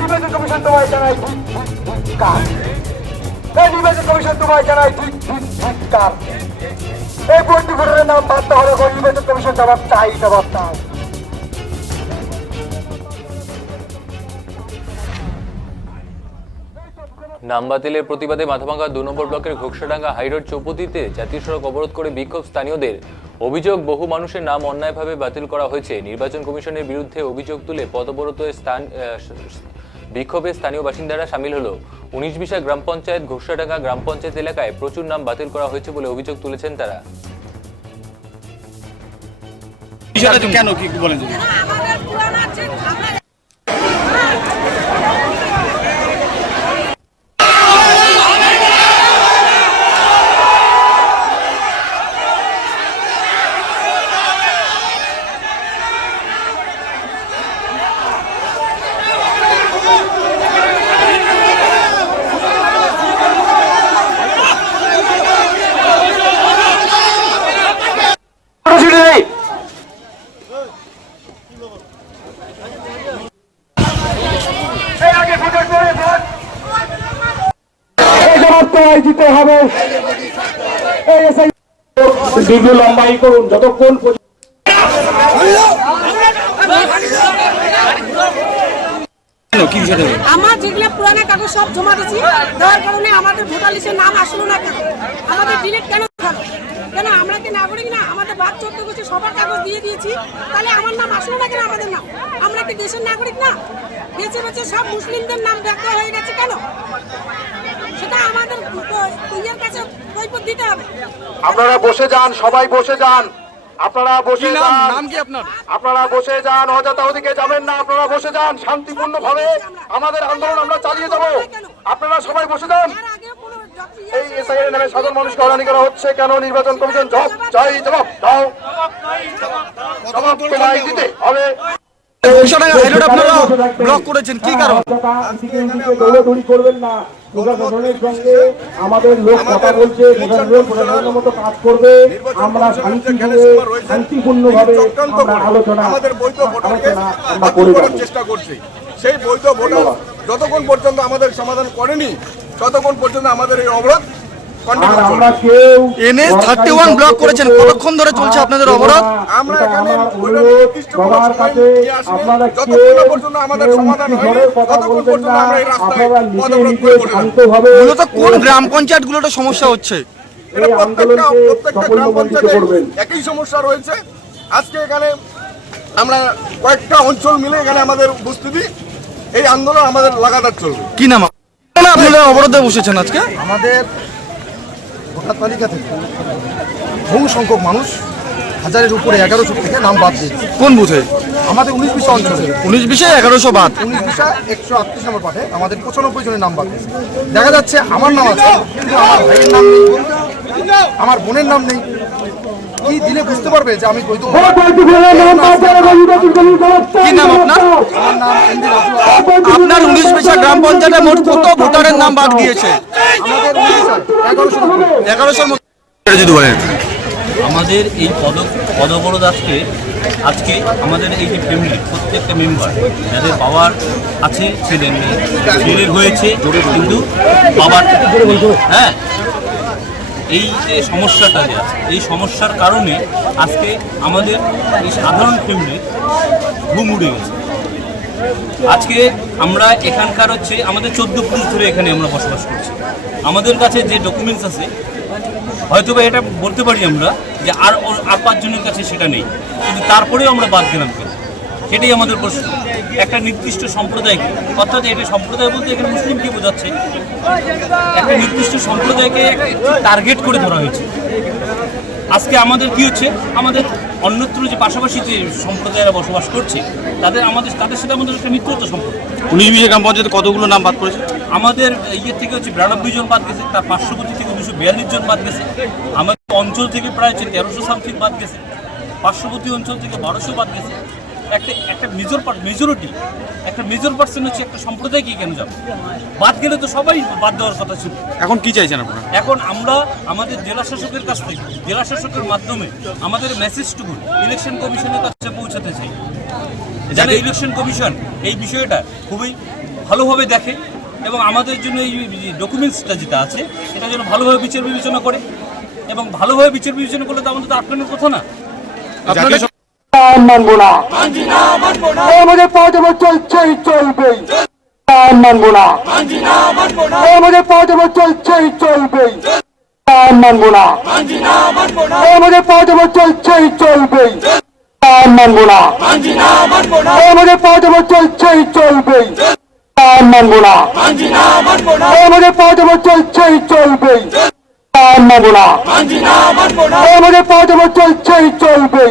নির্বাচন কমিশন তোমায় জানাই ধিক্কার। এই নির্বাচন কমিশন তোমায় জানাই ধিক্কার। এই বন্দি ভোটারের নাম বাদ দেওয়া হলে নির্বাচন কমিশন জবাব চাই, জবাব দাও। নাম বাতিলের প্রতিবাদে মাথাভাঙ্গা ২ নম্বর ব্লকের ঘোকসাডাঙ্গা হাইরোড চৌপতিতে জাতীয় সড়ক অবরোধ করে বিক্ষোভ স্থানীয়দের। অভিযোগ, বহু মানুষের নাম অন্যায়ভাবে বাতিল করা হয়েছে। নির্বাচন কমিশনের বিরুদ্ধে অভিযোগ তুলে পথবরোধে বিক্ষোভে স্থানীয় বাসিন্দারা সামিল হলো। 19 গ্রাম পঞ্চায়েত ঘোকসাডাঙ্গা গ্রাম পঞ্চায়েত এলাকায় প্রচুর নাম বাতিল করা হয়েছে বলে অভিযোগ তুলেছেন তারা। কেন কি বলেন? দিতে হবে, লম্বাই করুন যতক্ষণ আমার যেগুলো পুরানো কাগজ সব জমা দিচ্ছি, দেওয়ার কারণে আমাদের ভোটার লিস্টের নাম আসলো না কেন, আমাদের ডিলিট কেন কেন? আমরা কি নাগরিক না? আমাদের বাদ 14 গোষ্ঠী সবার কাগজ দিয়ে দিয়েছি, তাহলে আমার নাম আসলো না কেন? আমাদের নাম, আমরা কি দেশের নাগরিক না? বেঁচে বেঁচে সব মুসলিমদের নাম ব্যাখ্যা হয়ে গেছে কেন? সেটা আমাদের ইয়ের কাছে কৈফিয়ত দিতে হবে। আপনারা বসে যান, সবাই বসে যান, আপনারা বসে যান। নাম কি আপনার? আপনারা বসে যান, অযথা ওদিকে যাবেন না, আপনারা বসে যান। শান্তিপূর্ণ ভাবে আমাদের আন্দোলন আমরা চালিয়ে যাব। আপনারা সবাই বসে যান। এই এসআইয়ের নামে সাধারণ মানুষকে হয়রানি করা হচ্ছে কেন? নির্বাচন কমিশন জবাব চাই, জবাব দাও, জবাব তোমায় দিতে হবে। ব্লক করেছেন কি কারণ? দৌড়াদৌড়ি করবেন না, প্রশাসনের সঙ্গে আমাদের লোক কথা বলছে, প্রশাসনের মতো কাজ করবে। আমরা শান্তিপূর্ণভাবে আলোচনা করার চেষ্টা করছি। সেই বৈধ ভোটার যতক্ষণ পর্যন্ত আমাদের সমাধান করেনি ততক্ষণ পর্যন্ত আমাদের এই অবরোধ NH-31 ব্লক করেছেন, কতক্ষণ ধরে চলছে আপনাদের অবরোধ? আমরা এখানে পর্যন্ত আমাদের সমাধান হয়নি ততক্ষণ পর্যন্ত আমরা এই রাস্তায় পদক্ষেপ করব। মূলত কোন গ্রাম পঞ্চায়েতগুলোতে সমস্যা হচ্ছে? এটা প্রত্যেকটা গ্রাম পঞ্চায়েতে একই সমস্যা রয়েছে। আজকে এখানে আমরা কয়েকটা অঞ্চল মিলে এখানে আমাদের উপস্থিতি, এই আন্দোলন আমাদের লাগাতার চলবে। কি নাম আপনারা অবরোধে বসেছেন আজকে? আমাদের ভোটার তালিকা থেকে বহু সংখ্যক মানুষ, হাজারের উপরে 1100 থেকে নাম বাদ দিয়েছে। কোন বুথে? আমাদের 19 অঞ্চলে 19 1100 বাদ। 19 138 নম্বর পাঠে আমাদের 95 জনের নাম বাদ দিয়েছে। দেখা যাচ্ছে আমার নাম আছে কিন্তু আমার ভাইয়ের নাম নেই, আমার বোনের নাম নেই। কি দিলে বুঝতে পারবে যে আমি বৈধ? কি নাম আপনার? আমার নাম এমডি রাজু। আপনার 19 গ্রাম পঞ্চায়েতে মোট কত ভোটারের নাম বাদ গিয়েছে? আমাদের 1100 মতো। যদি বলেন আমাদের এই পদবরোধ আজকে আমাদের এই যে ফ্যামিলি প্রত্যেকটা মেম্বার যাদের বাবার আছে, ছেলের হয়েছে কিন্তু বাবার হ্যাঁ, এই যে সমস্যাটা যে আছে, এই সমস্যার কারণে আজকে আমাদের এই সাধারণ ফ্যামিলি ঘুম উড়ে গেছে। আজকে আমরা এখানকার আমাদের 14 পুরুষ ধরে এখানে আমরা বসবাস করছি। আমাদের কাছে যে ডকুমেন্টস আছে হয়তো বা এটা বলতে পারি আমরা যে আর 5 জনের কাছে সেটা নেই, কিন্তু তারপরেও আমরা বাদ গেলাম কেন? সেটাই আমাদের প্রশ্ন। একটা নির্দিষ্ট সম্প্রদায়কে, অর্থাৎ এটা সম্প্রদায় বলতে এখানে মুসলিমকে বোঝাচ্ছে, একটা নির্দিষ্ট সম্প্রদায়কে টার্গেট করে ধরা হয়েছে। আজকে আমাদের কি হচ্ছে, আমাদের অন্যত্র যে পাশাপাশি যে সম্প্রদায়েরা বসবাস করছে তাদের সাথে আমাদের একটা মিত্রতা সম্পর্ক। 19 গ্রাম পঞ্চায়েতে কতগুলো নাম বাদ পড়েছে? আমাদের ইয়ে থেকে 92 জন বাদ গেছে, তার পার্শ্ববর্তী থেকে 242 জন বাদ গেছে। আমাদের অঞ্চল থেকে প্রায় 1300 সামথিং বাদ গেছে, পার্শ্ববর্তী অঞ্চল থেকে 1200 বাদ গেছে। একটা মেজরিটি একটা মেজর পার্সেন্ট হচ্ছে একটা সম্প্রদায়কে কেন যাবে? বাদ গেলে তো সবাই বাদ দেওয়ার কথা ছিল। এখন কি চাইছেন আপনারা? এখন আমরা আমাদের জেলা শাসকের কাছ থেকে, জেলা শাসকের মাধ্যমে আমাদের মেসেজটুকু ইলেকশন কমিশনের কাছে পৌঁছাতে চাই, যাতে ইলেকশন কমিশন এই বিষয়টা খুবই ভালোভাবে দেখে এবং আমাদের জন্য এই ডকুমেন্টসটা যেটা আছে এটা যেন ভালোভাবে বিচার বিবেচনা করে, এবং ভালোভাবে বিচার বিবেচনা করলে তো আমাদের তো আটকানোর কথা না। জাতীয় মানবো না, আমাদের 5 বছর চলছেই চলবে, মানবো না, আমাদের 5 বছর চলছেই চলবে, মানবো না, আমাদের 5 বছর চলছেই চলবে, মানবো না, আমাদের 5 বছর চলছেই চলবে, মানবো না, আমাদের 5 বছর চলছেই চলবে, মানবো না, আমাদের 5 বছর চলছেই চলবে।